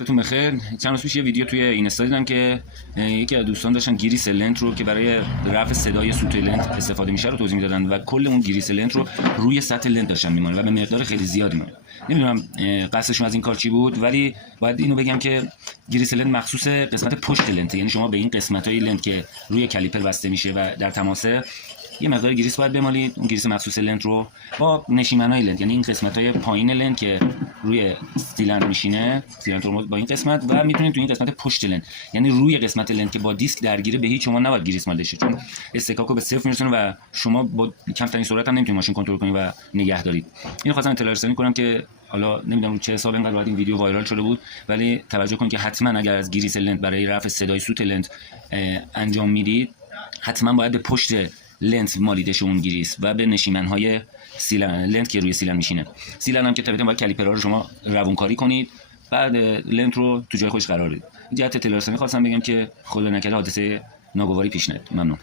بهتون بخیر. چند روز پیش یه ویدیو توی اینستا دیدم که یکی از دوستان داشتن گریس لنت رو که برای رفع صدای سوت لنت استفاده میشه رو توضیح میدادن و کل اون گریس لنت رو روی سطح لنت داشتن میمونه و به مقدار خیلی زیادی میمونه. نمیدونم قصدشون از این کار چی بود، ولی باید اینو بگم که گریس لنت مخصوص قسمت پشت لنت، یعنی شما به این قسمت‌های لنت که روی کالیپر بسته میشه و در تماسه یه مقدار گریس باید بمالید. اون گریس مخصوص لنت رو با نشیمن‌های لنت، یعنی این قسمت‌های پایین لنت که روی سیلندر میشینه، سیلندر ترمز با این قسمت، و میتونید تو این قسمت پشت لنت، یعنی روی قسمت لنت که با دیسک درگیره، به هیچ شما نباید گریس مالده شه، چون استکاکو به صفر میرسونه و شما با کمترین سرعت هم نمیتونید ماشین کنترل کنید و نگه دارید. اینو خواستم اطلاع رسانی کنم که حالا نمیدونم چه حساب اینقدر بعد این ویدیو وایرال شده بود، ولی توجه کنید که حتما اگر از گریس لنت برای رفع صدای سوت لنت انجام میدید، حتما باید به پشت لنت مالیده شه اون گریس و به نشیمن‌های لنت که روی سیلندر میشینه. سیلندر هم که طبیعتاً باید کالیپرها رو شما روونکاری کنید، بعد لنت رو تو جای خودش قرار بدید. جهت اطلاع رسانی خواستم بگم که خدا نکرده حادثه ناگواری پیش نیاد. ممنون.